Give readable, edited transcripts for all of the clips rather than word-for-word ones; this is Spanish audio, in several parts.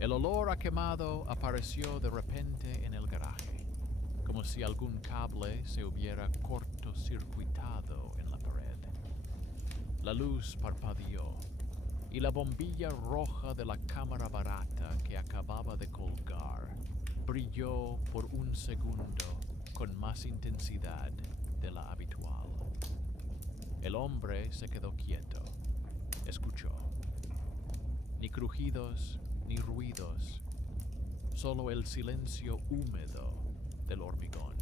El olor a quemado apareció de repente en el garaje, como si algún cable se hubiera cortocircuitado en la pared. La luz parpadeó y la bombilla roja de la cámara barata que acababa de colgar brilló por un segundo con más intensidad de la habitual. El hombre se quedó quieto. Escuchó. Ni crujidos, ni ruidos, solo el silencio húmedo del hormigón.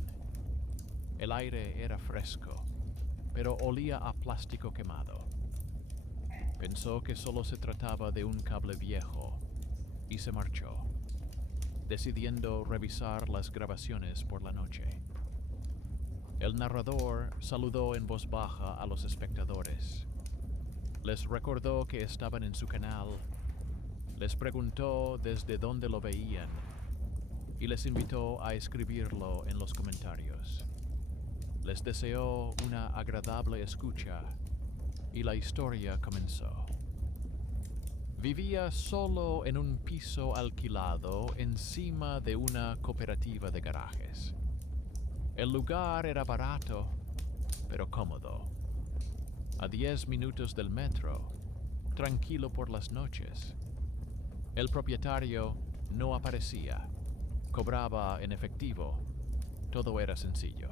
El aire era fresco, pero olía a plástico quemado. Pensó que solo se trataba de un cable viejo y se marchó, decidiendo revisar las grabaciones por la noche. El narrador saludó en voz baja a los espectadores. Les recordó que estaban en su canal, les preguntó desde dónde lo veían y les invitó a escribirlo en los comentarios. Les deseó una agradable escucha y la historia comenzó. Vivía solo en un piso alquilado encima de una cooperativa de garajes. El lugar era barato, pero cómodo. A 10 minutos del metro, tranquilo por las noches. El propietario no aparecía, cobraba en efectivo, todo era sencillo.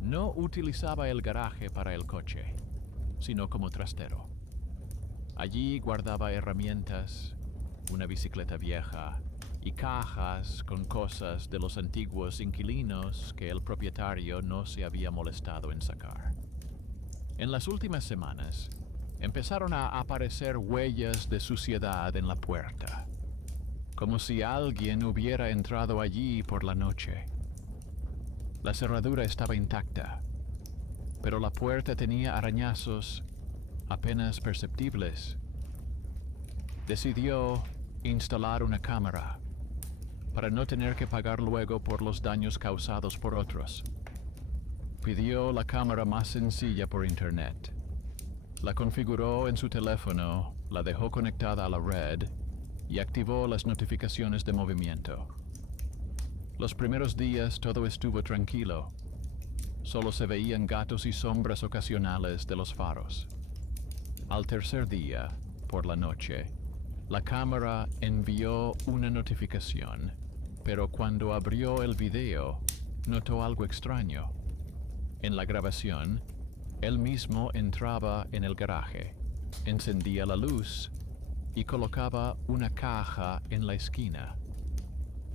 No utilizaba el garaje para el coche, sino como trastero. Allí guardaba herramientas, una bicicleta vieja y cajas con cosas de los antiguos inquilinos que el propietario no se había molestado en sacar. En las últimas semanas, empezaron a aparecer huellas de suciedad en la puerta, como si alguien hubiera entrado allí por la noche. La cerradura estaba intacta, pero la puerta tenía arañazos apenas perceptibles. Decidió instalar una cámara para no tener que pagar luego por los daños causados por otros. Pidió la cámara más sencilla por internet. La configuró en su teléfono, la dejó conectada a la red y activó las notificaciones de movimiento. Los primeros días todo estuvo tranquilo. Solo se veían gatos y sombras ocasionales de los faros. Al tercer día, por la noche, la cámara envió una notificación, pero cuando abrió el video, notó algo extraño. En la grabación, él mismo entraba en el garaje, encendía la luz y colocaba una caja en la esquina.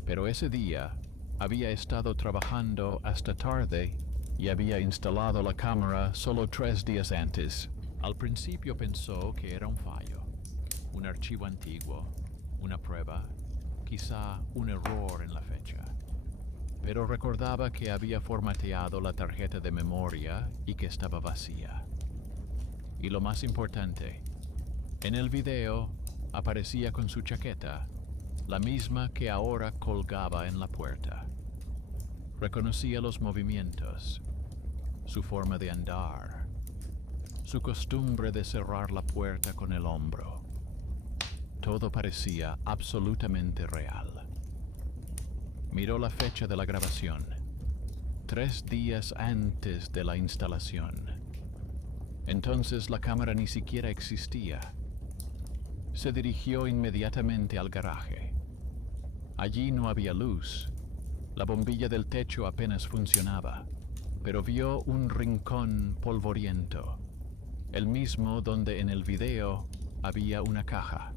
Pero ese día había estado trabajando hasta tarde y había instalado la cámara solo 3 días antes. Al principio pensó que era un fallo, un archivo antiguo, una prueba, quizá un error en la fecha. Pero recordaba que había formateado la tarjeta de memoria y que estaba vacía. Y lo más importante, en el video aparecía con su chaqueta, la misma que ahora colgaba en la puerta. Reconocía los movimientos, su forma de andar, su costumbre de cerrar la puerta con el hombro. Todo parecía absolutamente real. Miró la fecha de la grabación, 3 días antes de la instalación. Entonces la cámara ni siquiera existía. Se dirigió inmediatamente al garaje. Allí no había luz. La bombilla del techo apenas funcionaba, pero vio un rincón polvoriento, el mismo donde en el video había una caja.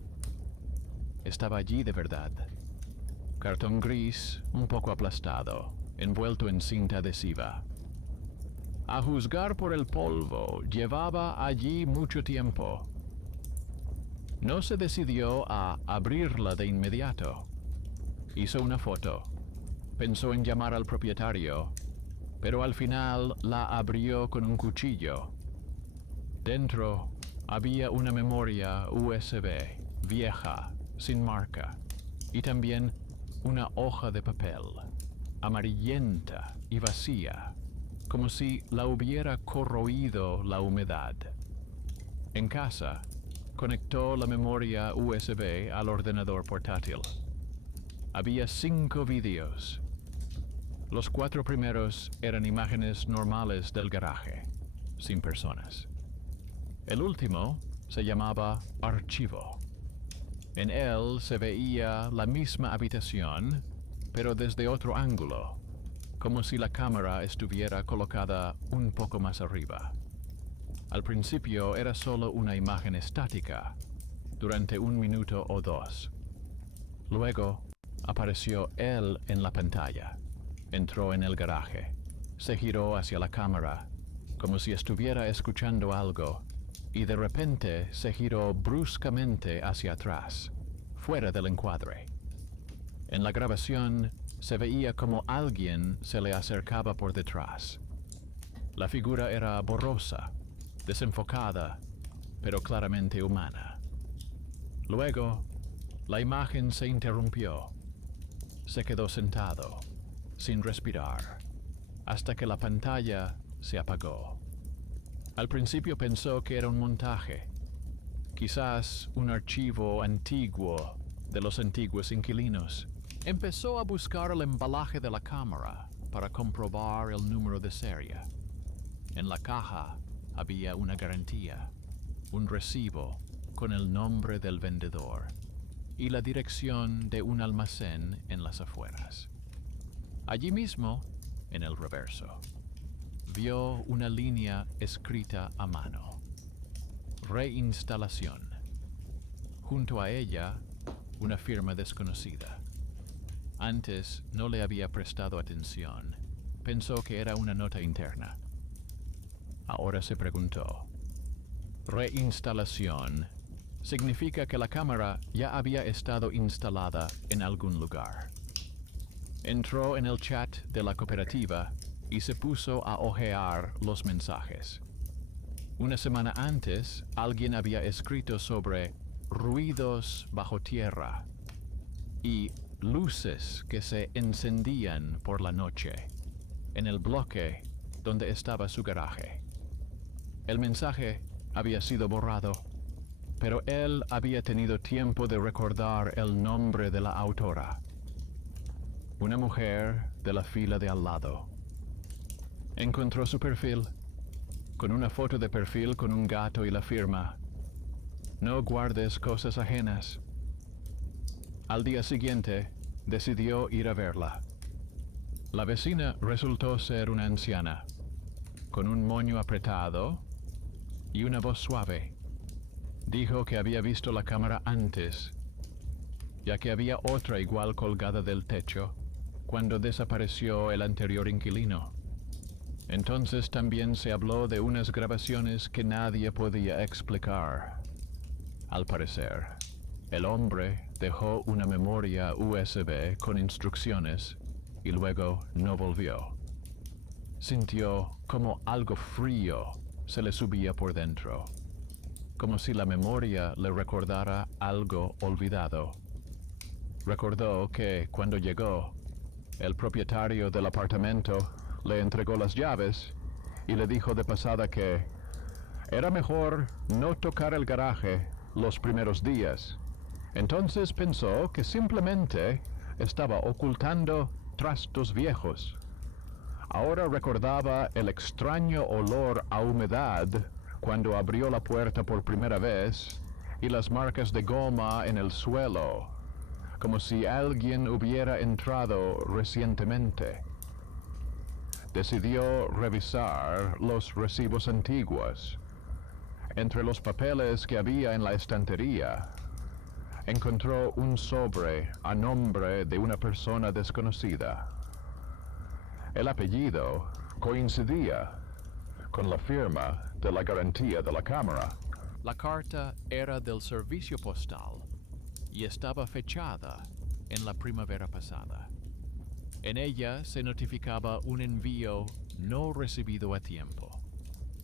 Estaba allí de verdad. Cartón gris, un poco aplastado, envuelto en cinta adhesiva. A juzgar por el polvo, llevaba allí mucho tiempo. No se decidió a abrirla de inmediato. Hizo una foto. Pensó en llamar al propietario, pero al final la abrió con un cuchillo. Dentro había una memoria USB, vieja, sin marca, y también una hoja de papel, amarillenta y vacía, como si la hubiera corroído la humedad. En casa, Conectó la memoria USB al ordenador portátil. Había 5 vídeos. Los 4 primeros eran imágenes normales del garaje, sin personas. El último se llamaba Archivo. En él se veía la misma habitación, pero desde otro ángulo, como si la cámara estuviera colocada un poco más arriba. Al principio era solo una imagen estática, durante 1 minuto o 2. Luego apareció él en la pantalla. Entró en el garaje, se giró hacia la cámara, como si estuviera escuchando algo, y de repente se giró bruscamente hacia atrás, fuera del encuadre. En la grabación se veía como alguien se le acercaba por detrás. La figura era borrosa, desenfocada, pero claramente humana. Luego, la imagen se interrumpió. Se quedó sentado, sin respirar, hasta que la pantalla se apagó. Al principio pensó que era un montaje, quizás un archivo antiguo de los antiguos inquilinos. Empezó a buscar el embalaje de la cámara para comprobar el número de serie. En la caja había una garantía, un recibo con el nombre del vendedor y la dirección de un almacén en las afueras. Allí mismo, en el reverso, vio una línea escrita a mano: Reinstalación. Junto a ella, una firma desconocida. Antes no le había prestado atención. Pensó que era una nota interna. Ahora se preguntó: reinstalación significa que la cámara ya había estado instalada en algún lugar. Entró en el chat de la cooperativa y se puso a hojear los mensajes. Una semana antes, alguien había escrito sobre ruidos bajo tierra y luces que se encendían por la noche en el bloque donde estaba su garaje. El mensaje había sido borrado, pero él había tenido tiempo de recordar el nombre de la autora. Una mujer de la fila de al lado. Encontró su perfil, con una foto de perfil con un gato y la firma: no guardes cosas ajenas. Al día siguiente, decidió ir a verla. La vecina resultó ser una anciana, con un moño apretado y una voz suave. Dijo que había visto la cámara antes, ya que había otra igual colgada del techo cuando desapareció el anterior inquilino. Entonces también se habló de unas grabaciones que nadie podía explicar. Al parecer, el hombre dejó una memoria USB con instrucciones y luego no volvió. Sintió como algo frío se le subía por dentro, como si la memoria le recordara algo olvidado. Recordó que cuando llegó, el propietario del apartamento le entregó las llaves y le dijo de pasada que era mejor no tocar el garaje los primeros días. Entonces pensó que simplemente estaba ocultando trastos viejos. Ahora recordaba el extraño olor a humedad cuando abrió la puerta por primera vez y las marcas de goma en el suelo, como si alguien hubiera entrado recientemente. Decidió revisar los recibos antiguos. Entre los papeles que había en la estantería, encontró un sobre a nombre de una persona desconocida. El apellido coincidía con la firma de la garantía de la cámara. La carta era del servicio postal y estaba fechada en la primavera pasada. En ella se notificaba un envío no recibido a tiempo,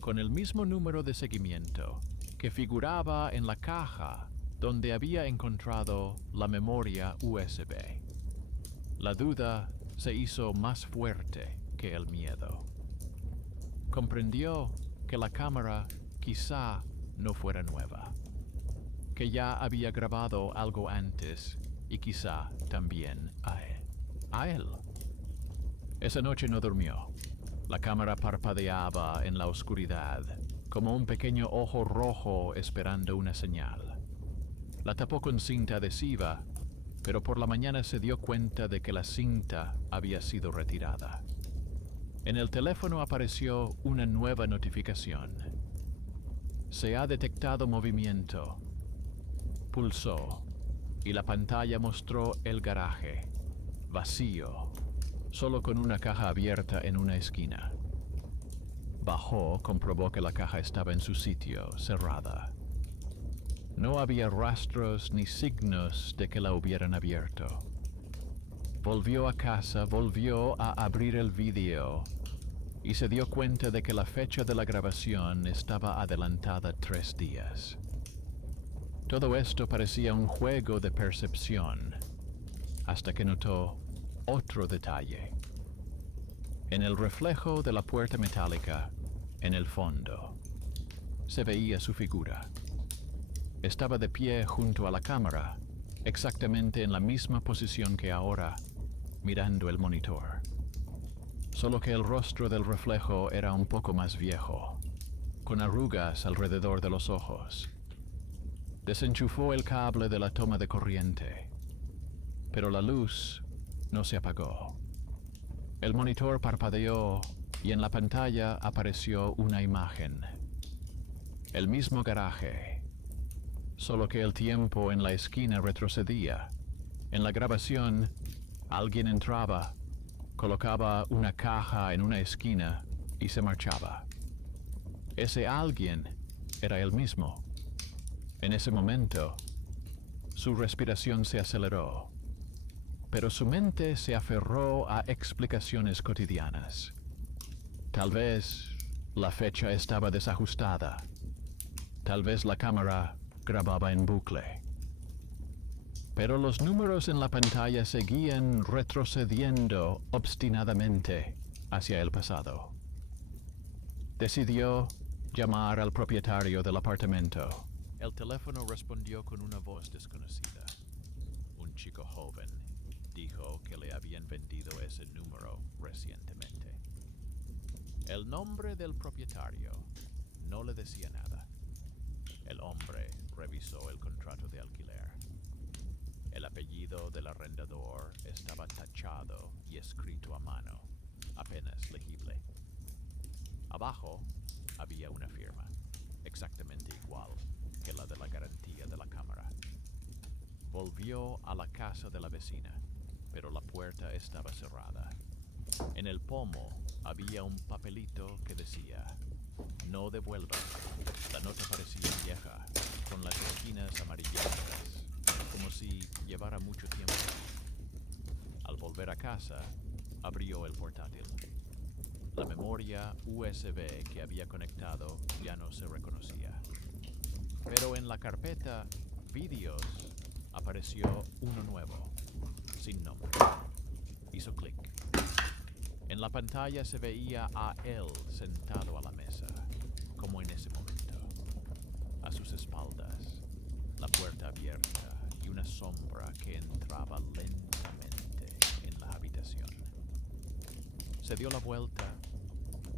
con el mismo número de seguimiento que figuraba en la caja donde había encontrado la memoria USB. La duda se hizo más fuerte que el miedo. Comprendió que la cámara quizá no fuera nueva. que ya había grabado algo antes y quizá también a él. Esa noche no durmió. La cámara parpadeaba en la oscuridad, como un pequeño ojo rojo esperando una señal. La tapó con cinta adhesiva, pero por la mañana se dio cuenta de que la cinta había sido retirada. En el teléfono apareció una nueva notificación. Se ha detectado movimiento. Pulsó y la pantalla mostró el garaje, vacío, solo con una caja abierta en una esquina. Bajó, comprobó que la caja estaba en su sitio, cerrada. No había rastros ni signos de que la hubieran abierto. Volvió a casa, volvió a abrir el vídeo y se dio cuenta de que la fecha de la grabación estaba adelantada 3 días. Todo esto parecía un juego de percepción, hasta que notó otro detalle. En el reflejo de la puerta metálica, en el fondo, se veía su figura. Estaba de pie junto a la cámara, exactamente en la misma posición que ahora, mirando el monitor. Solo que el rostro del reflejo era un poco más viejo, con arrugas alrededor de los ojos. Desenchufó el cable de la toma de corriente, pero la luz no se apagó. El monitor parpadeó y en la pantalla apareció una imagen. El mismo garaje, solo que el tiempo en la esquina retrocedía. En la grabación, alguien entraba, colocaba una caja en una esquina y se marchaba. Ese alguien era él mismo. En ese momento, su respiración se aceleró, pero su mente se aferró a explicaciones cotidianas. Tal vez la fecha estaba desajustada. Tal vez la cámara grababa en bucle. Pero los números en la pantalla seguían retrocediendo obstinadamente hacia el pasado. Decidió llamar al propietario del apartamento. El teléfono respondió con una voz desconocida. Un chico joven dijo que le habían vendido ese número recientemente. El nombre del propietario no le decía nada. El hombre revisó el contrato de alquiler. El apellido del arrendador estaba tachado y escrito a mano, apenas legible. Abajo había una firma, exactamente igual que la de la garantía de la cámara. Volvió a la casa de la vecina, pero la puerta estaba cerrada. En el pomo había un papelito que decía: no devuelva. La nota parecía vieja, con las esquinas amarillentas, como si llevara mucho tiempo. Al volver a casa, abrió el portátil. La memoria USB que había conectado ya no se reconocía. Pero en la carpeta Vídeos apareció uno nuevo, sin nombre. Hizo clic. En la pantalla se veía a él sentado a la mesa, como en ese momento. A sus espaldas, la puerta abierta y una sombra que entraba lentamente en la habitación. Se dio la vuelta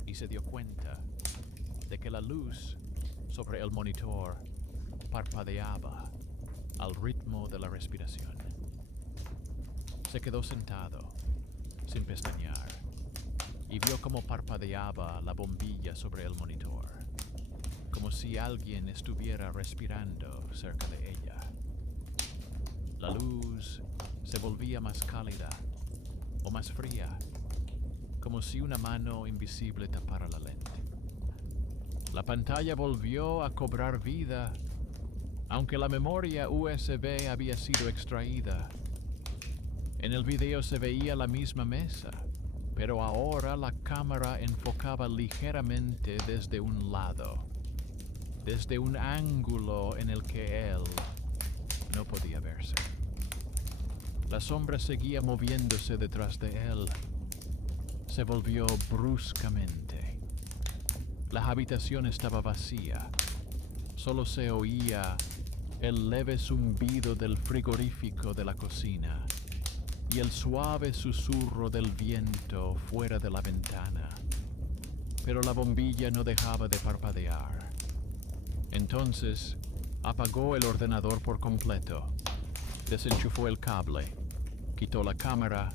y se dio cuenta de que la luz sobre el monitor parpadeaba al ritmo de la respiración. Se quedó sentado, sin pestañear, y vio cómo parpadeaba la bombilla sobre el monitor, como si alguien estuviera respirando cerca de ella. La luz se volvía más cálida o más fría, como si una mano invisible tapara la lente. La pantalla volvió a cobrar vida, aunque la memoria USB había sido extraída. En el video se veía la misma mesa, pero ahora la cámara enfocaba ligeramente desde un lado, desde un ángulo en el que él no podía verse. La sombra seguía moviéndose detrás de él. Se volvió bruscamente. La habitación estaba vacía. Solo se oía el leve zumbido del frigorífico de la cocina y el suave susurro del viento fuera de la ventana. Pero la bombilla no dejaba de parpadear. Entonces, apagó el ordenador por completo, desenchufó el cable, quitó la cámara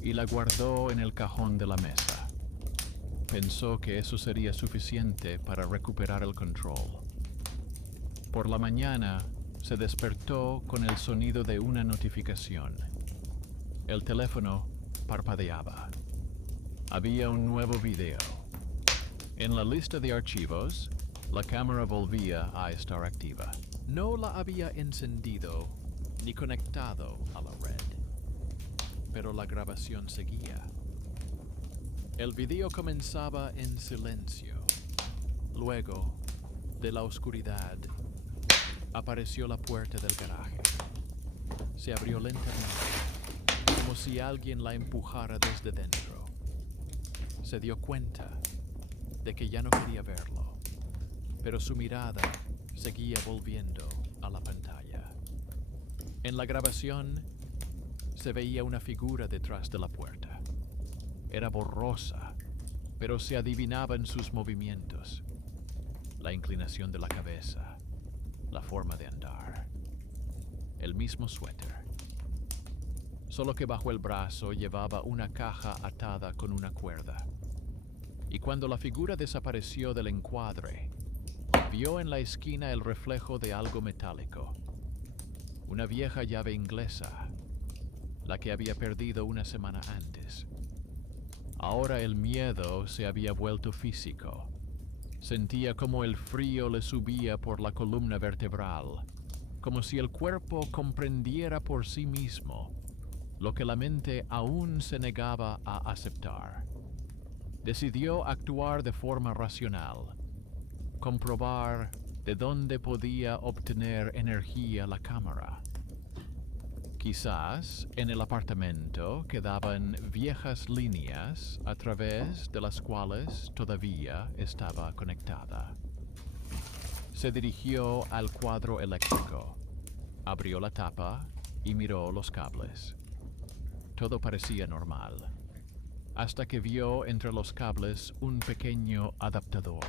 y la guardó en el cajón de la mesa. Pensó que eso sería suficiente para recuperar el control. Por la mañana, se despertó con el sonido de una notificación. El teléfono parpadeaba. Había un nuevo video. En la lista de archivos, la cámara volvía a estar activa. No la había encendido ni conectado a la red, pero la grabación seguía. El video comenzaba en silencio. Luego, de la oscuridad, apareció la puerta del garaje. Se abrió lentamente, como si alguien la empujara desde dentro. Se dio cuenta de que ya no quería verlo, pero su mirada seguía volviendo a la pantalla. En la grabación se veía una figura detrás de la puerta. Era borrosa, pero se adivinaban sus movimientos, la inclinación de la cabeza, la forma de andar, el mismo suéter. Solo que bajo el brazo llevaba una caja atada con una cuerda. Y cuando la figura desapareció del encuadre, vio en la esquina el reflejo de algo metálico. Una vieja llave inglesa, la que había perdido una semana antes. Ahora el miedo se había vuelto físico. Sentía como el frío le subía por la columna vertebral, como si el cuerpo comprendiera por sí mismo lo que la mente aún se negaba a aceptar. Decidió actuar de forma racional, comprobar de dónde podía obtener energía la cámara. Quizás en el apartamento quedaban viejas líneas a través de las cuales todavía estaba conectada. Se dirigió al cuadro eléctrico, abrió la tapa y miró los cables. Todo parecía normal, hasta que vio entre los cables un pequeño adaptador,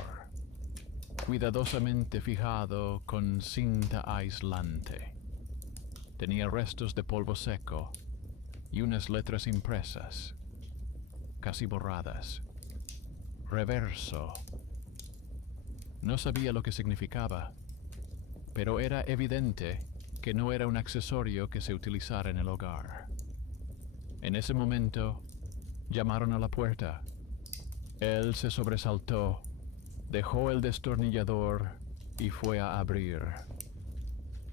cuidadosamente fijado con cinta aislante. Tenía restos de polvo seco y unas letras impresas, casi borradas. Reverso. No sabía lo que significaba, pero era evidente que no era un accesorio que se utilizara en el hogar. En ese momento, llamaron a la puerta. Él se sobresaltó, dejó el destornillador y fue a abrir.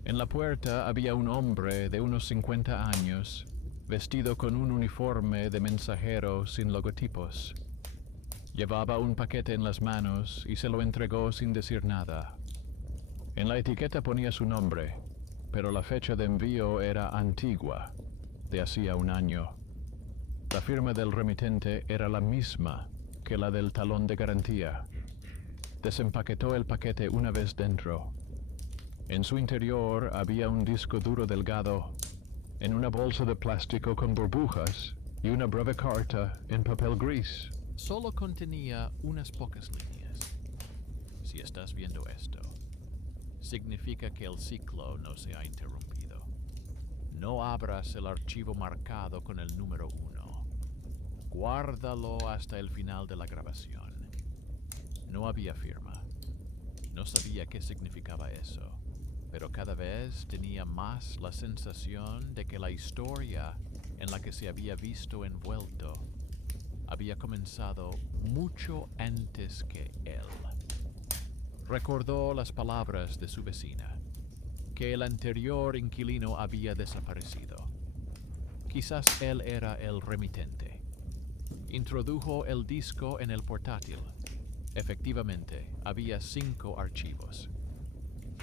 En la puerta había un hombre de unos 50 años, vestido con un uniforme de mensajero sin logotipos. Llevaba un paquete en las manos y se lo entregó sin decir nada. En la etiqueta ponía su nombre, pero la fecha de envío era antigua, de hacía un año. La firma del remitente era la misma que la del talón de garantía. Desempaquetó el paquete una vez dentro. En su interior había un disco duro delgado, en una bolsa de plástico con burbujas y una breve carta en papel gris. Solo contenía unas pocas líneas. Si estás viendo esto, significa que el ciclo no se ha interrumpido. No abras el archivo marcado con el número 1. Guárdalo hasta el final de la grabación. No había firma. No sabía qué significaba eso, pero cada vez tenía más la sensación de que la historia en la que se había visto envuelto había comenzado mucho antes que él. Recordó las palabras de su vecina, que el anterior inquilino había desaparecido. Quizás él era el remitente. Introdujo el disco en el portátil. Efectivamente, había 5 archivos.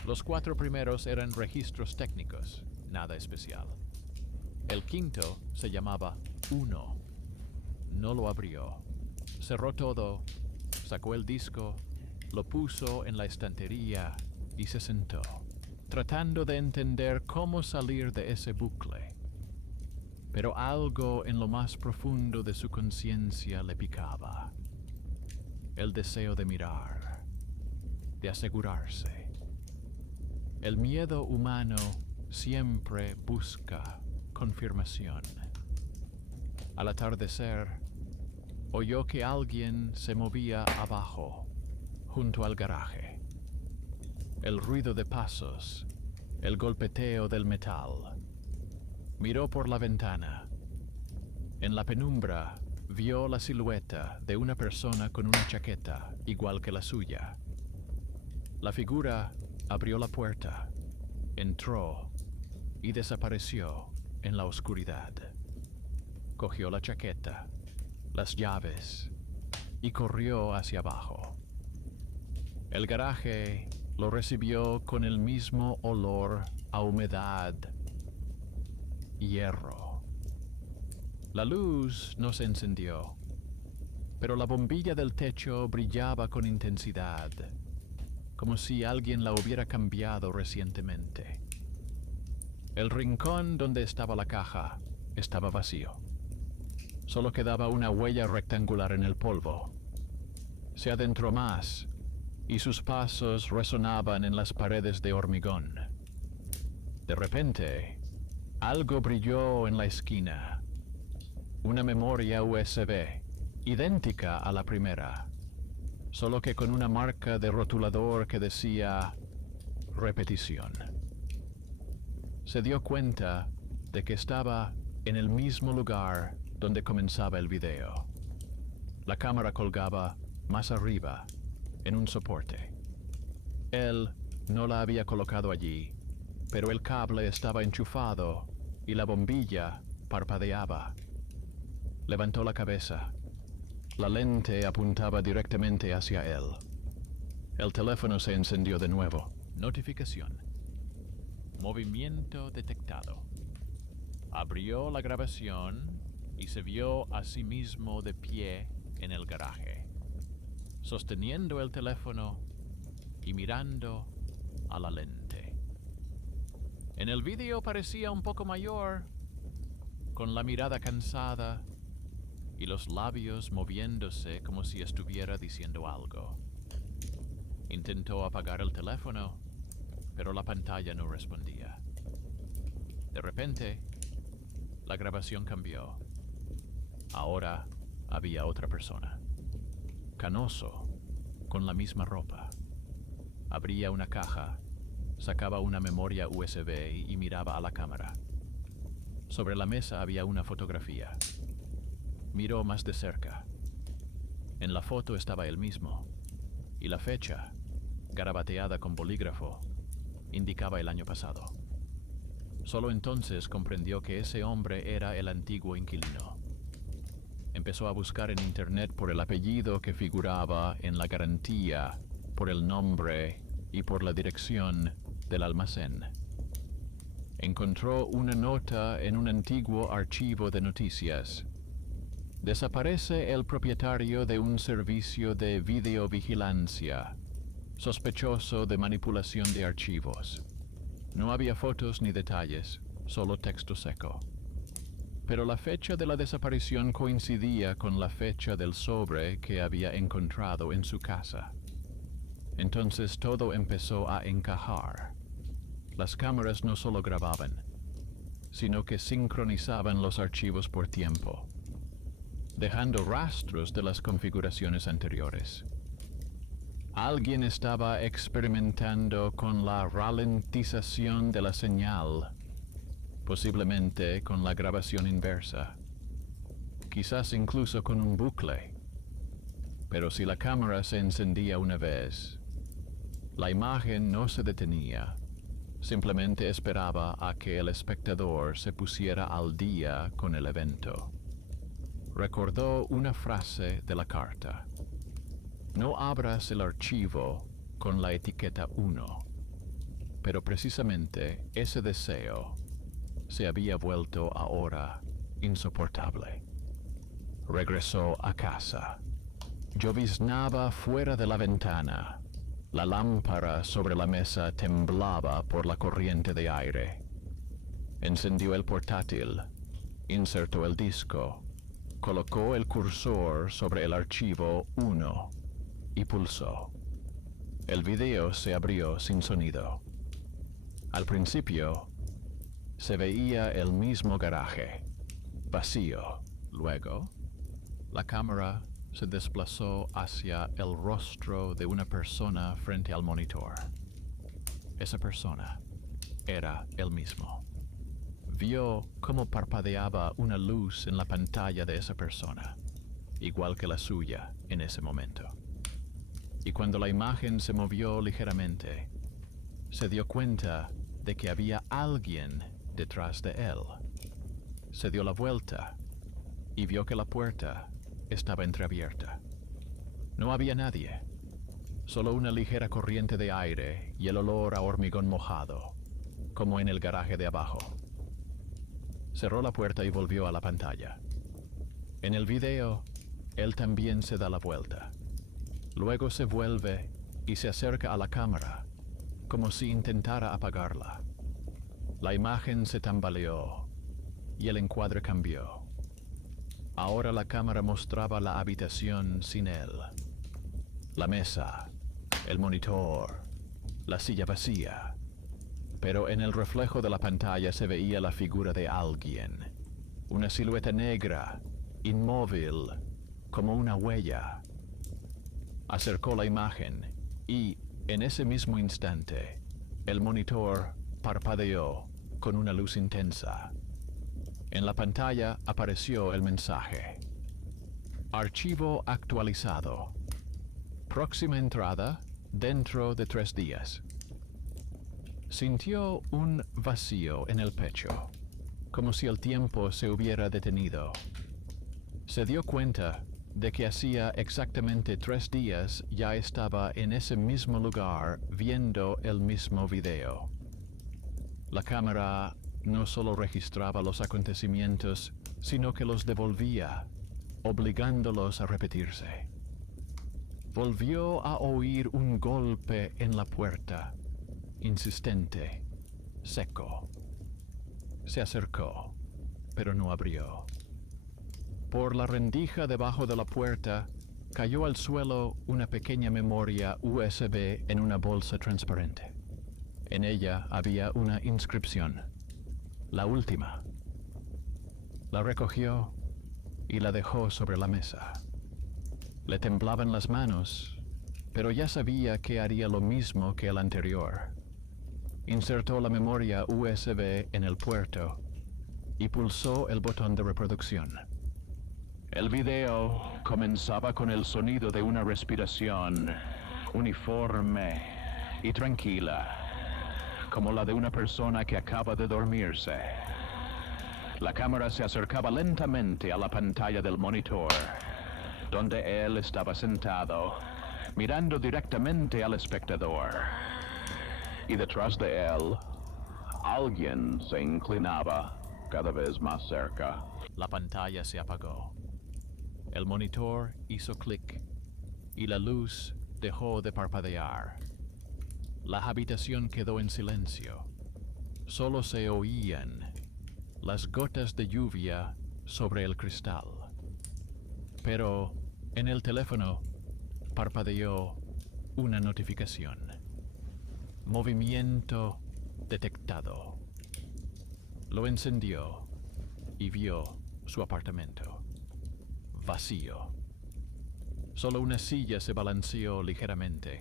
Los 4 primeros eran registros técnicos, nada especial. El quinto se llamaba 1. No lo abrió. Cerró todo, sacó el disco, lo puso en la estantería y se sentó. tratando de entender cómo salir de ese bucle. Pero algo en lo más profundo de su conciencia le picaba. El deseo de mirar, de asegurarse. El miedo humano siempre busca confirmación. Al atardecer, oyó que alguien se movía abajo, junto al garaje. El ruido de pasos, el golpeteo del metal. Miró por la ventana. En la penumbra, vio la silueta de una persona con una chaqueta igual que la suya. La figura abrió la puerta, entró y desapareció en la oscuridad. Cogió la chaqueta, las llaves y corrió hacia abajo. El garaje lo recibió con el mismo olor a humedad y hierro. La luz no se encendió, pero la bombilla del techo brillaba con intensidad, como si alguien la hubiera cambiado recientemente. El rincón donde estaba la caja estaba vacío. Solo quedaba una huella rectangular en el polvo. Se adentró más, y sus pasos resonaban en las paredes de hormigón. De repente, algo brilló en la esquina. Una memoria USB, idéntica a la primera, solo que con una marca de rotulador que decía repetición. Se dio cuenta de que estaba en el mismo lugar donde comenzaba el video. La cámara colgaba más arriba, en un soporte. Él no la había colocado allí, pero el cable estaba enchufado y la bombilla parpadeaba. Levantó la cabeza. La lente apuntaba directamente hacia él. El teléfono se encendió de nuevo. Notificación. Movimiento detectado. Abrió la grabación y se vio a sí mismo de pie en el garaje, sosteniendo el teléfono y mirando a la lente. En el vídeo parecía un poco mayor, con la mirada cansada y los labios moviéndose como si estuviera diciendo algo. Intentó apagar el teléfono, pero la pantalla no respondía. De repente, la grabación cambió. Ahora había otra persona. Canoso, con la misma ropa. Abría una caja, sacaba una memoria USB y miraba a la cámara. Sobre la mesa había una fotografía. Miró más de cerca. En la foto estaba él mismo, y la fecha, garabateada con bolígrafo, indicaba el año pasado. Solo entonces comprendió que ese hombre era el antiguo inquilino. Empezó a buscar en internet por el apellido que figuraba en la garantía, por el nombre y por la dirección del almacén. Encontró una nota en un antiguo archivo de noticias. Desaparece el propietario de un servicio de videovigilancia, sospechoso de manipulación de archivos. No había fotos ni detalles, solo texto seco. Pero la fecha de la desaparición coincidía con la fecha del sobre que había encontrado en su casa. Entonces todo empezó a encajar. Las cámaras no solo grababan, sino que sincronizaban los archivos por tiempo, dejando rastros de las configuraciones anteriores. Alguien estaba experimentando con la ralentización de la señal, posiblemente con la grabación inversa, quizás incluso con un bucle. Pero si la cámara se encendía una vez, la imagen no se detenía, simplemente esperaba a que el espectador se pusiera al día con el evento. Recordó una frase de la carta: no abras el archivo con la etiqueta 1, pero precisamente ese deseo se había vuelto ahora insoportable. Regresó a casa. Lloviznaba fuera de la ventana, La lámpara sobre la mesa temblaba por la corriente de aire. Encendió el portátil, insertó el disco, colocó el cursor sobre el archivo 1 y pulsó. El video se abrió sin sonido. Al principio, se veía el mismo garaje, vacío. Luego, la cámara se desplazó hacia el rostro de una persona frente al monitor. Esa persona era él mismo. Vio cómo parpadeaba una luz en la pantalla de esa persona, igual que la suya en ese momento. Y cuando la imagen se movió ligeramente, se dio cuenta de que había alguien detrás de él. Se dio la vuelta y vio que la puerta estaba entreabierta. No había nadie, solo una ligera corriente de aire y el olor a hormigón mojado, como en el garaje de abajo. Cerró la puerta y volvió a la pantalla. En el video, él también se da la vuelta. Luego se vuelve y se acerca a la cámara, como si intentara apagarla. La imagen se tambaleó y el encuadre cambió. Ahora la cámara mostraba la habitación sin él. La mesa, el monitor, la silla vacía. Pero en el reflejo de la pantalla se veía la figura de alguien. Una silueta negra, inmóvil, como una huella. Acercó la imagen y, en ese mismo instante, el monitor parpadeó con una luz intensa. En la pantalla apareció el mensaje: Archivo actualizado. Próxima entrada dentro de 3 días. Sintió un vacío en el pecho, como si el tiempo se hubiera detenido. Se dio cuenta de que hacía exactamente 3 días ya estaba en ese mismo lugar viendo el mismo video. La cámara no solo registraba los acontecimientos, sino que los devolvía, obligándolos a repetirse. Volvió a oír un golpe en la puerta, insistente, seco. Se acercó, pero no abrió. Por la rendija debajo de la puerta cayó al suelo una pequeña memoria USB en una bolsa transparente. En ella había una inscripción: la última. La recogió y la dejó sobre la mesa. Le temblaban las manos, pero ya sabía que haría lo mismo que el anterior. Insertó la memoria USB en el puerto y pulsó el botón de reproducción. El video comenzaba con el sonido de una respiración uniforme y tranquila, como la de una persona que acaba de dormirse. La cámara se acercaba lentamente a la pantalla del monitor, donde él estaba sentado, mirando directamente al espectador. Y detrás de él, alguien se inclinaba cada vez más cerca. La pantalla se apagó. El monitor hizo clic y la luz dejó de parpadear. La habitación quedó en silencio. Solo se oían las gotas de lluvia sobre el cristal. Pero en el teléfono parpadeó una notificación. Movimiento detectado. Lo encendió y vio su apartamento vacío. Solo una silla se balanceó ligeramente,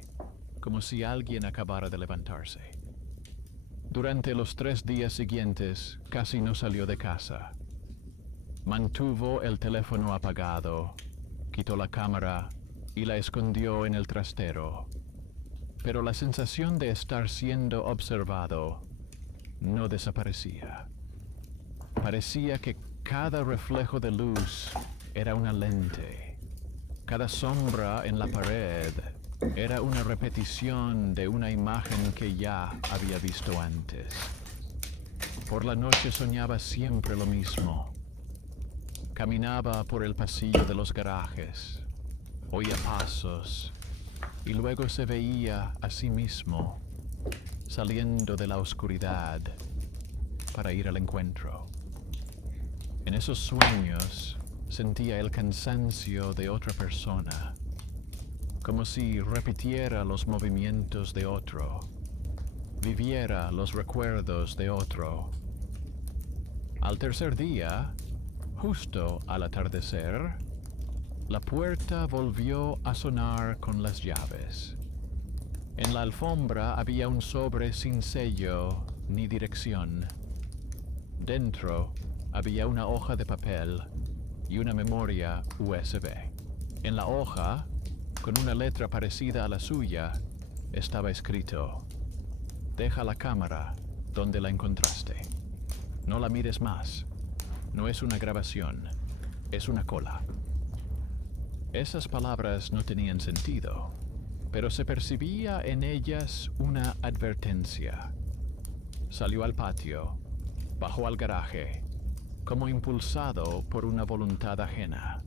como si alguien acabara de levantarse. Durante los 3 días siguientes, casi no salió de casa. Mantuvo el teléfono apagado, quitó la cámara y la escondió en el trastero. Pero la sensación de estar siendo observado no desaparecía. Parecía que cada reflejo de luz era una lente. Cada sombra en la pared era una repetición de una imagen que ya había visto antes. Por la noche soñaba siempre lo mismo. Caminaba por el pasillo de los garajes, oía pasos y luego se veía a sí mismo saliendo de la oscuridad para ir al encuentro. En esos sueños sentía el cansancio de otra persona, como si repitiera los movimientos de otro, viviera los recuerdos de otro. Al tercer día, justo al atardecer, la puerta volvió a sonar con las llaves. En la alfombra había un sobre sin sello ni dirección. Dentro había una hoja de papel y una memoria USB. En la hoja, con una letra parecida a la suya, estaba escrito: deja la cámara donde la encontraste. No la mires más. No es una grabación, es una cola. Esas palabras no tenían sentido, pero se percibía en ellas una advertencia. Salió al patio, bajó al garaje, como impulsado por una voluntad ajena.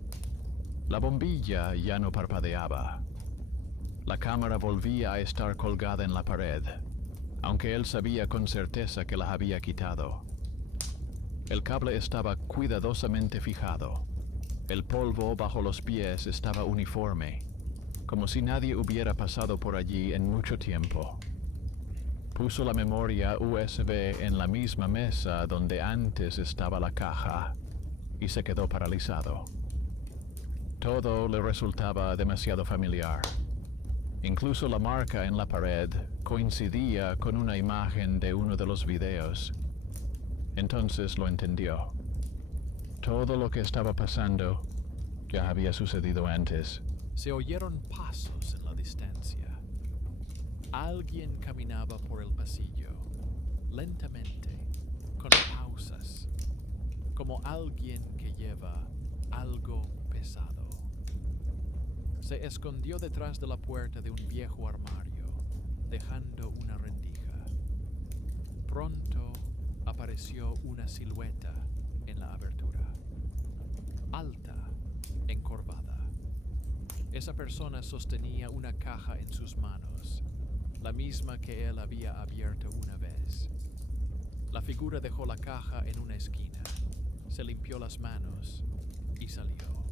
La bombilla ya no parpadeaba. La cámara volvía a estar colgada en la pared, aunque él sabía con certeza que la había quitado. El cable estaba cuidadosamente fijado. El polvo bajo los pies estaba uniforme, como si nadie hubiera pasado por allí en mucho tiempo. Puso la memoria USB en la misma mesa donde antes estaba la caja y se quedó paralizado. Todo le resultaba demasiado familiar. Incluso la marca en la pared coincidía con una imagen de uno de los videos. Entonces lo entendió. Todo lo que estaba pasando ya había sucedido antes. Se oyeron pasos en la distancia. Alguien caminaba por el pasillo, lentamente, con pausas, como alguien que lleva algo pesado. Se escondió detrás de la puerta de un viejo armario, dejando una rendija. Pronto apareció una silueta en la abertura, alta, encorvada. Esa persona sostenía una caja en sus manos, la misma que él había abierto una vez. La figura dejó la caja en una esquina, se limpió las manos y salió.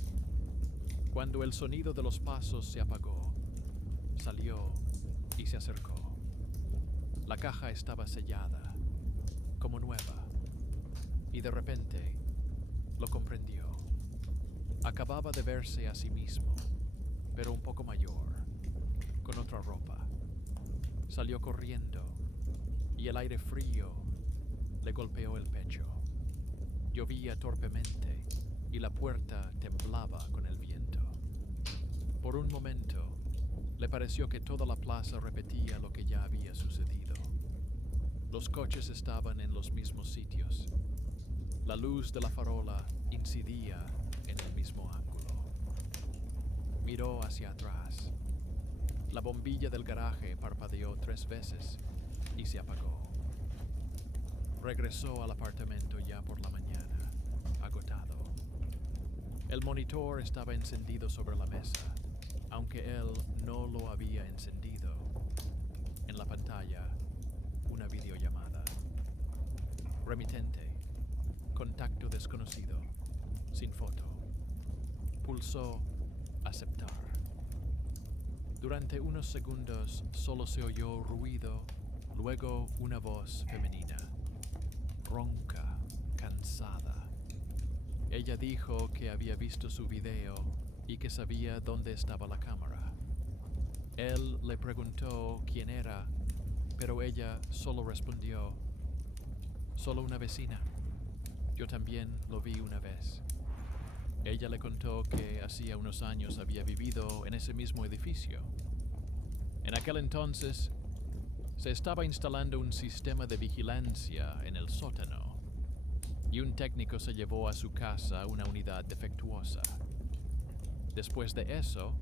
Cuando el sonido de los pasos se apagó, salió y se acercó. La caja estaba sellada, como nueva, y de repente lo comprendió. Acababa de verse a sí mismo, pero un poco mayor, con otra ropa. Salió corriendo y el aire frío le golpeó el pecho. Llovía torpemente y la puerta temblaba con el viento. Por un momento, le pareció que toda la plaza repetía lo que ya había sucedido. Los coches estaban en los mismos sitios. La luz de la farola incidía en el mismo ángulo. Miró hacia atrás. La bombilla del garaje parpadeó 3 veces y se apagó. Regresó al apartamento ya por la mañana, agotado. El monitor estaba encendido sobre la mesa, aunque él no lo había encendido. En la pantalla, una videollamada. Remitente. Contacto desconocido. Sin foto. Pulsó aceptar. Durante unos segundos solo se oyó ruido, luego una voz femenina. Ronca, cansada. Ella dijo que había visto su video y que sabía dónde estaba la cámara. Él le preguntó quién era, pero ella solo respondió: solo una vecina. Yo también lo vi una vez. Ella le contó que hacía unos años había vivido en ese mismo edificio. En aquel entonces, se estaba instalando un sistema de vigilancia en el sótano, y un técnico se llevó a su casa una unidad defectuosa. Después de eso,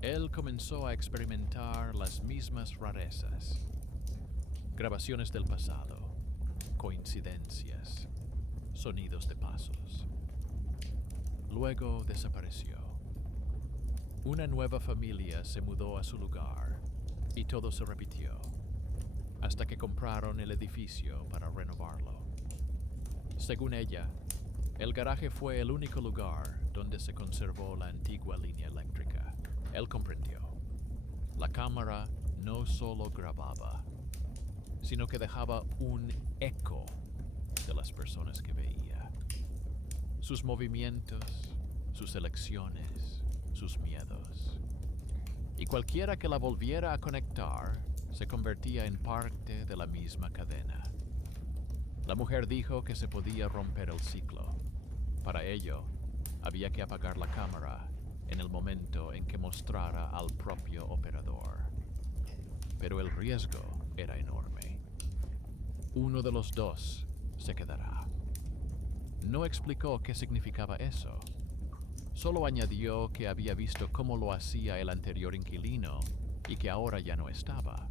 él comenzó a experimentar las mismas rarezas. Grabaciones del pasado, coincidencias, sonidos de pasos. Luego desapareció. Una nueva familia se mudó a su lugar y todo se repitió, hasta que compraron el edificio para renovarlo. Según ella, el garaje fue el único lugar donde se conservó la antigua línea eléctrica. Él comprendió. La cámara no solo grababa, sino que dejaba un eco de las personas que veía. Sus movimientos, sus elecciones, sus miedos. Y cualquiera que la volviera a conectar se convertía en parte de la misma cadena. La mujer dijo que se podía romper el ciclo. Para ello, había que apagar la cámara en el momento en que mostrara al propio operador. Pero el riesgo era enorme. Uno de los dos se quedará. No explicó qué significaba eso. Solo añadió que había visto cómo lo hacía el anterior inquilino y que ahora ya no estaba.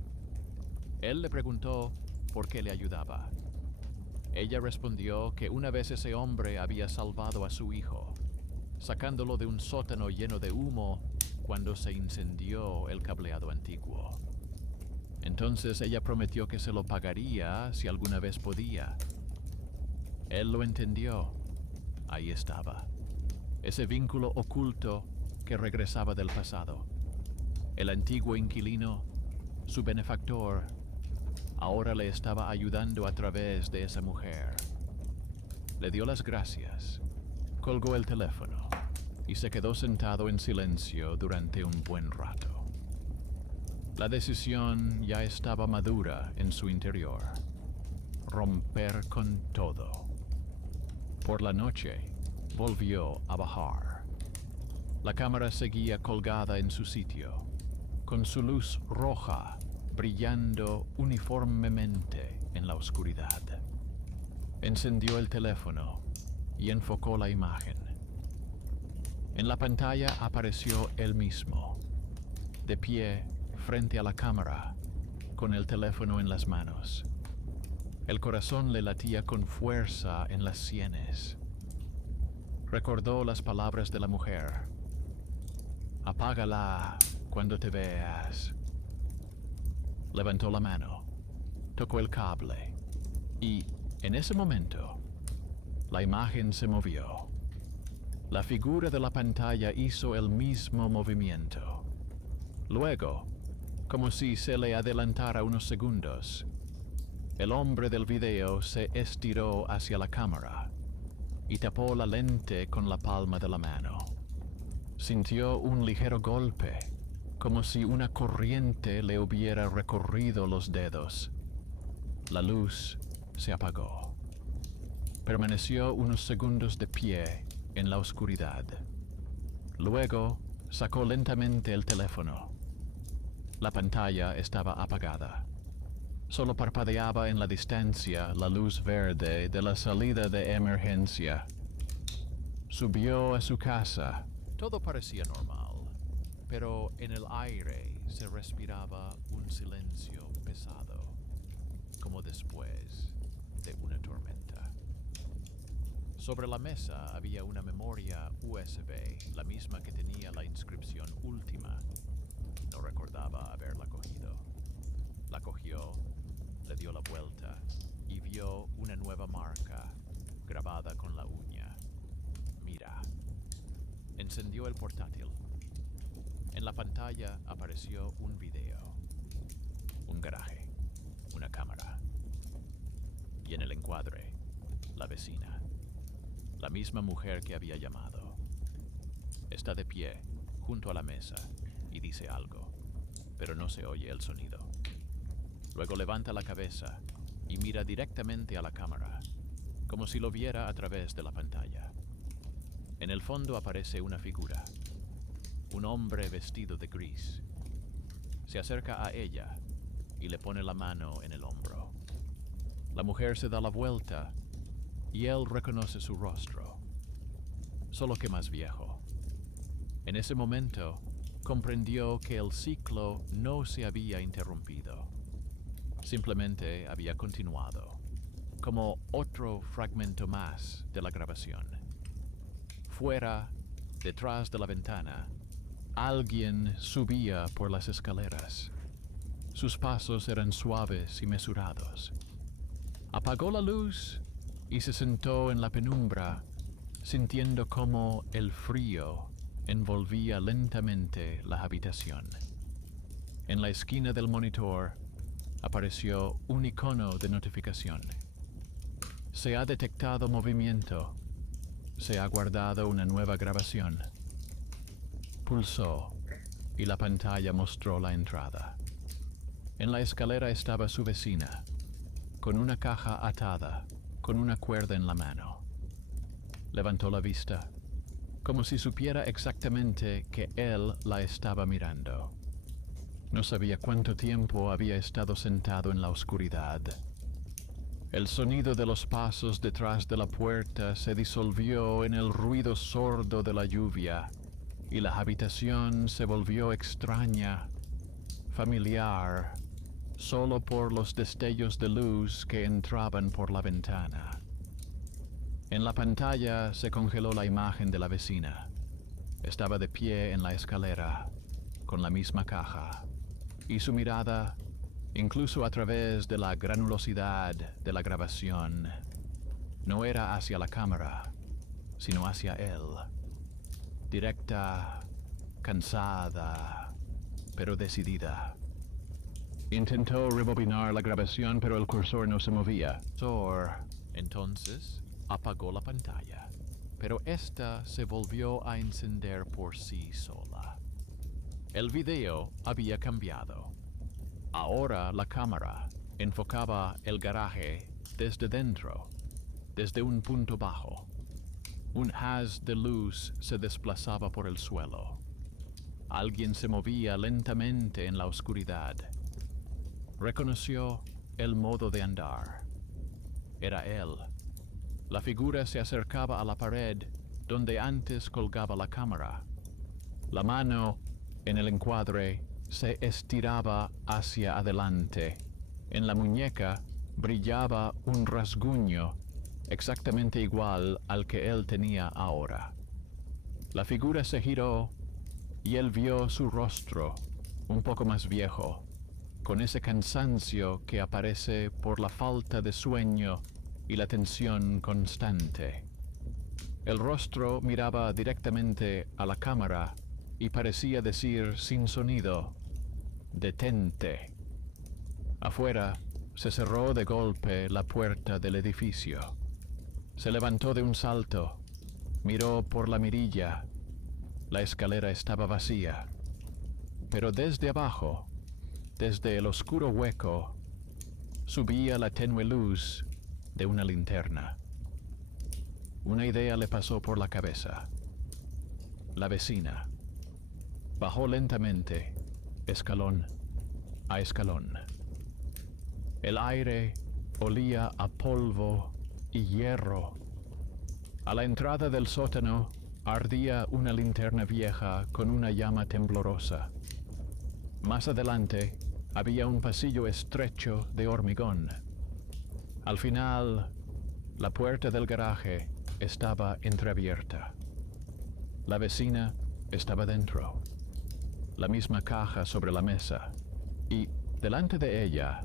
Él le preguntó por qué le ayudaba. Ella respondió que una vez ese hombre había salvado a su hijo, sacándolo de un sótano lleno de humo cuando se incendió el cableado antiguo. Entonces ella prometió que se lo pagaría si alguna vez podía. Él lo entendió. Ahí estaba. Ese vínculo oculto que regresaba del pasado. El antiguo inquilino, su benefactor, ahora le estaba ayudando a través de esa mujer. Le dio las gracias, colgó el teléfono y se quedó sentado en silencio durante un buen rato. La decisión ya estaba madura en su interior. Romper con todo. Por la noche, volvió a bajar. La cámara seguía colgada en su sitio, con su luz roja brillando uniformemente en la oscuridad. Encendió el teléfono y enfocó la imagen. En la pantalla apareció él mismo, de pie frente a la cámara, con el teléfono en las manos. El corazón le latía con fuerza en las sienes. Recordó las palabras de la mujer. Apágala cuando te veas. Levantó la mano, tocó el cable y, en ese momento, la imagen se movió. La figura de la pantalla hizo el mismo movimiento. Luego, como si se le adelantara unos segundos, el hombre del video se estiró hacia la cámara y tapó la lente con la palma de la mano. Sintió un ligero golpe, como si una corriente le hubiera recorrido los dedos. La luz se apagó. Permaneció unos segundos de pie en la oscuridad. Luego sacó lentamente el teléfono. La pantalla estaba apagada. Solo parpadeaba en la distancia la luz verde de la salida de emergencia. Subió a su casa. Todo parecía normal, pero en el aire se respiraba un silencio pesado, como después de una tormenta. Sobre la mesa había una memoria USB, la misma que tenía la inscripción última. No recordaba haberla cogido. La cogió, le dio la vuelta y vio una nueva marca grabada con la uña. Mira. Encendió el portátil. En la pantalla apareció un video. Un garaje. Una cámara. Y en el encuadre, la vecina. La misma mujer que había llamado. Está de pie, junto a la mesa, y dice algo, pero no se oye el sonido. Luego levanta la cabeza y mira directamente a la cámara, como si lo viera a través de la pantalla. En el fondo aparece una figura, un hombre vestido de gris. Se acerca a ella y le pone la mano en el hombro. La mujer se da la vuelta y él reconoce su rostro, solo que más viejo. En ese momento, comprendió que el ciclo no se había interrumpido. Simplemente había continuado, como otro fragmento más de la grabación. Fuera, detrás de la ventana, Alguien subía por las escaleras. Sus pasos eran suaves y mesurados. Apagó la luz y se sentó en la penumbra, sintiendo cómo el frío envolvía lentamente la habitación. En la esquina del monitor apareció un icono de notificación. Se ha detectado movimiento. Se ha guardado una nueva grabación. Pulsó y la pantalla mostró la entrada. En la escalera estaba su vecina, con una caja atada, con una cuerda en la mano. Levantó la vista, como si supiera exactamente que él la estaba mirando. No sabía cuánto tiempo había estado sentado en la oscuridad. El sonido de los pasos detrás de la puerta se disolvió en el ruido sordo de la lluvia, y la habitación se volvió extraña, familiar, solo por los destellos de luz que entraban por la ventana. En la pantalla se congeló la imagen de la vecina. Estaba de pie en la escalera, con la misma caja, y su mirada, incluso a través de la granulosidad de la grabación, no era hacia la cámara, sino hacia él. Directa, cansada, pero decidida. Intentó rebobinar la grabación, pero el cursor no se movía. Entonces apagó la pantalla, pero esta se volvió a encender por sí sola. El video había cambiado. Ahora la cámara enfocaba el garaje desde dentro, desde un punto bajo. Un haz de luz se desplazaba por el suelo. Alguien se movía lentamente en la oscuridad. Reconoció el modo de andar. Era él. La figura se acercaba a la pared donde antes colgaba la cámara. La mano, en el encuadre, se estiraba hacia adelante. En la muñeca brillaba un rasguño exactamente igual al que él tenía ahora. La figura se giró y él vio su rostro, un poco más viejo, con ese cansancio que aparece por la falta de sueño y la tensión constante. El rostro miraba directamente a la cámara y parecía decir sin sonido: «Detente». Afuera se cerró de golpe la puerta del edificio. Se levantó de un salto, miró por la mirilla. La escalera estaba vacía, pero desde abajo, desde el oscuro hueco, subía la tenue luz de una linterna. Una idea le pasó por la cabeza. La vecina bajó lentamente, escalón a escalón. El aire olía a polvo y hierro. A la entrada del sótano ardía una linterna vieja con una llama temblorosa. Más adelante había un pasillo estrecho de hormigón. Al final, la puerta del garaje estaba entreabierta. La vecina estaba dentro. La misma caja sobre la mesa. Y, delante de ella,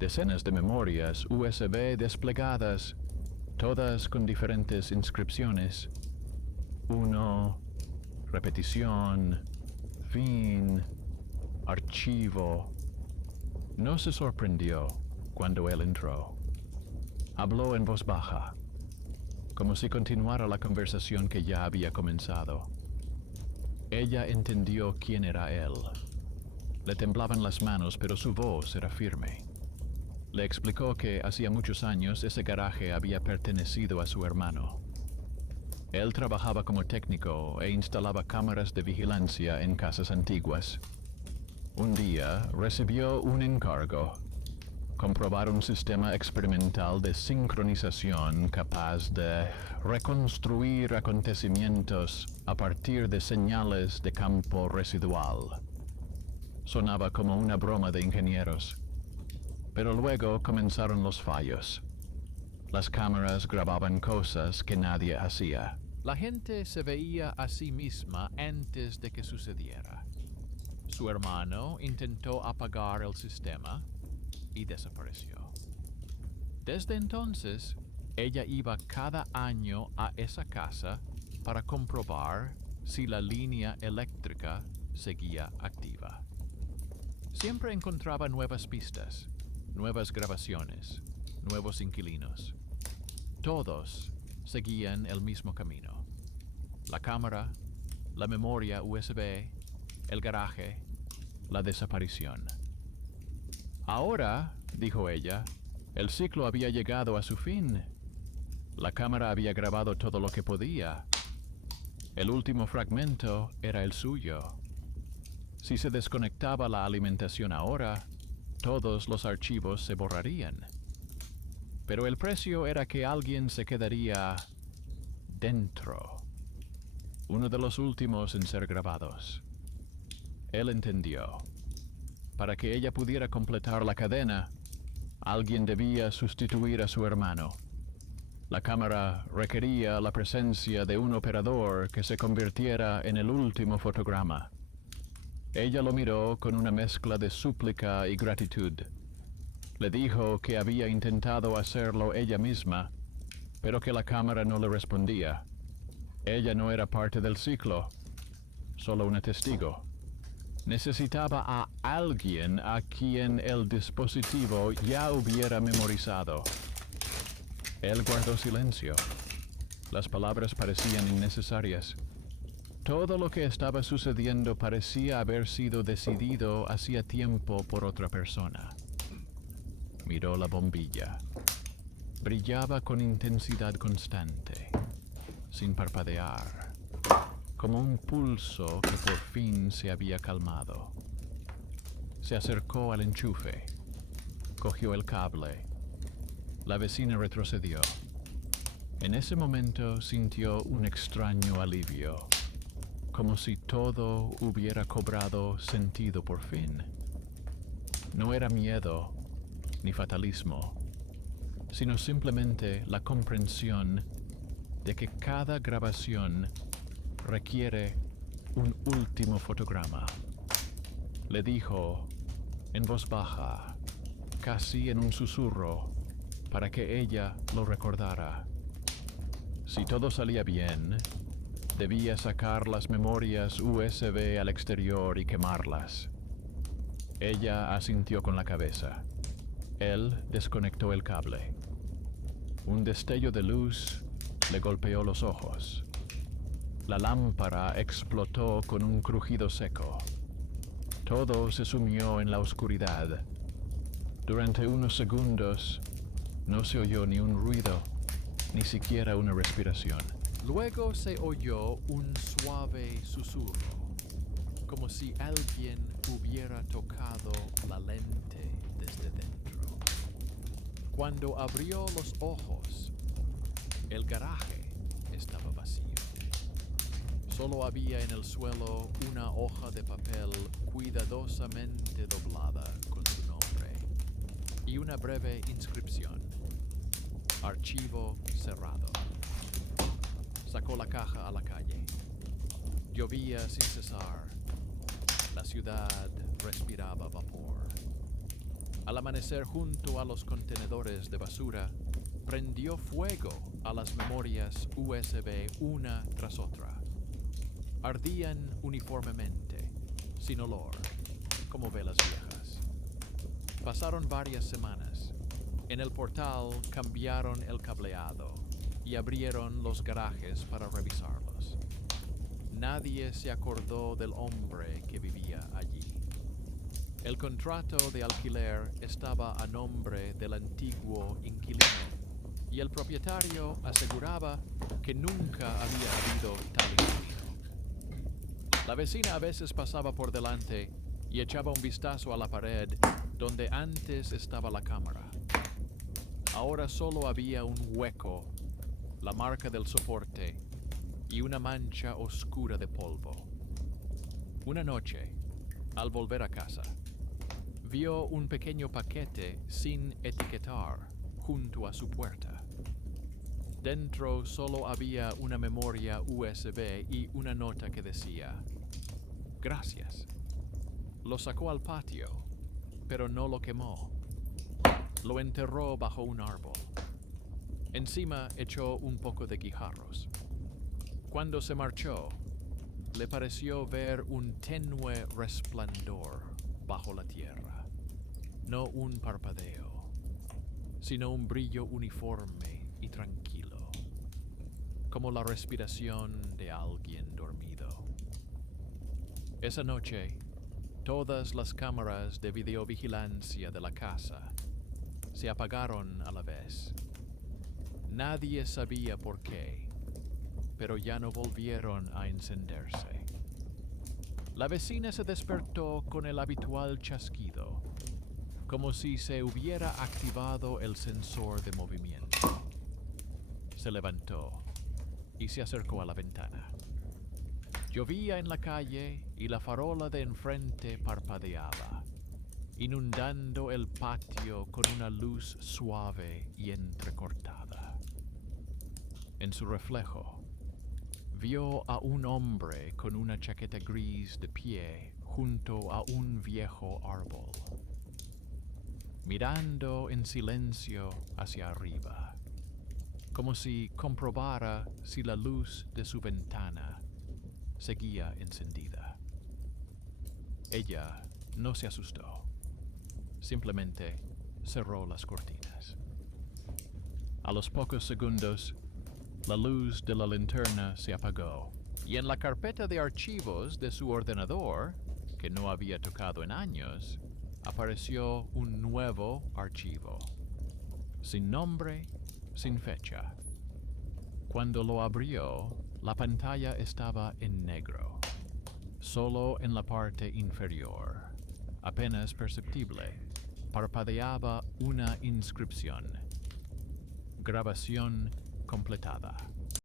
decenas de memorias USB desplegadas, todas con diferentes inscripciones. 1, repetición, fin, archivo. No se sorprendió cuando él entró. Habló en voz baja, como si continuara la conversación que ya había comenzado. Ella entendió quién era él. Le temblaban las manos, pero su voz era firme. Le explicó que hacía muchos años ese garaje había pertenecido a su hermano. Él trabajaba como técnico e instalaba cámaras de vigilancia en casas antiguas. Un día recibió un encargo: comprobar un sistema experimental de sincronización capaz de reconstruir acontecimientos a partir de señales de campo residual. Sonaba como una broma de ingenieros. Pero luego comenzaron los fallos. Las cámaras grababan cosas que nadie hacía. La gente se veía a sí misma antes de que sucediera. Su hermano intentó apagar el sistema y desapareció. Desde entonces, ella iba cada año a esa casa para comprobar si la línea eléctrica seguía activa. Siempre encontraba nuevas pistas, nuevas grabaciones, nuevos inquilinos. Todos seguían el mismo camino. La cámara, la memoria USB, el garaje, la desaparición. Ahora, dijo ella, el ciclo había llegado a su fin. La cámara había grabado todo lo que podía. El último fragmento era el suyo. Si se desconectaba la alimentación ahora, todos los archivos se borrarían. Pero el precio era que alguien se quedaría dentro. Uno de los últimos en ser grabados. Él entendió. Para que ella pudiera completar la cadena, alguien debía sustituir a su hermano. La cámara requería la presencia de un operador que se convirtiera en el último fotograma. Ella lo miró con una mezcla de súplica y gratitud. Le dijo que había intentado hacerlo ella misma, pero que la cámara no le respondía. Ella no era parte del ciclo, solo una testigo. Necesitaba a alguien a quien el dispositivo ya hubiera memorizado. Él guardó silencio. Las palabras parecían innecesarias. Todo lo que estaba sucediendo parecía haber sido decidido hacía tiempo por otra persona. Miró la bombilla. Brillaba con intensidad constante, sin parpadear, como un pulso que por fin se había calmado. Se acercó al enchufe, cogió el cable. La vecina retrocedió. En ese momento sintió un extraño alivio, como si todo hubiera cobrado sentido por fin. No era miedo ni fatalismo, sino simplemente la comprensión de que cada grabación requiere un último fotograma. Le dijo, en voz baja, casi en un susurro, para que ella lo recordara. Si todo salía bien, debía sacar las memorias USB al exterior y quemarlas. Ella asintió con la cabeza. Él desconectó el cable. Un destello de luz le golpeó los ojos. La lámpara explotó con un crujido seco. Todo se sumió en la oscuridad. Durante unos segundos no se oyó ni un ruido, ni siquiera una respiración. Luego se oyó un suave susurro, como si alguien hubiera tocado la lente desde dentro. Cuando abrió los ojos, el garaje estaba vacío. Solo había en el suelo una hoja de papel cuidadosamente doblada con su nombre y una breve inscripción. Archivo cerrado. Sacó la caja a la calle. Llovía sin cesar. La ciudad respiraba vapor. Al amanecer junto a los contenedores de basura, prendió fuego a las memorias USB una tras otra. Ardían uniformemente, sin olor, como velas viejas. Pasaron varias semanas. En el portal cambiaron el cableado y abrieron los garajes para revisarlos. Nadie se acordó del hombre que vivía allí. El contrato de alquiler estaba a nombre del antiguo inquilino y el propietario aseguraba que nunca había habido tal inquilino. La vecina a veces pasaba por delante y echaba un vistazo a la pared donde antes estaba la cámara. Ahora solo había un hueco, la marca del soporte y una mancha oscura de polvo. Una noche, al volver a casa, vio un pequeño paquete sin etiquetar junto a su puerta. Dentro solo había una memoria USB y una nota que decía, gracias. Lo sacó al patio, pero no lo quemó. Lo enterró bajo un árbol. Encima echó un poco de guijarros. Cuando se marchó, le pareció ver un tenue resplandor bajo la tierra. No un parpadeo, sino un brillo uniforme y tranquilo, como la respiración de alguien dormido. Esa noche, todas las cámaras de videovigilancia de la casa se apagaron a la vez. Nadie sabía por qué, pero ya no volvieron a encenderse. La vecina se despertó con el habitual chasquido, como si se hubiera activado el sensor de movimiento. Se levantó y se acercó a la ventana. Llovía en la calle y la farola de enfrente parpadeaba, inundando el patio con una luz suave y entrecortada. En su reflejo, vio a un hombre con una chaqueta gris de pie junto a un viejo árbol, mirando en silencio hacia arriba, como si comprobara si la luz de su ventana seguía encendida. Ella no se asustó, simplemente cerró las cortinas. A los pocos segundos, la luz de la linterna se apagó y en la carpeta de archivos de su ordenador, que no había tocado en años, apareció un nuevo archivo, sin nombre, sin fecha. Cuando lo abrió, la pantalla estaba en negro, solo en la parte inferior, apenas perceptible, parpadeaba una inscripción. Grabación completada.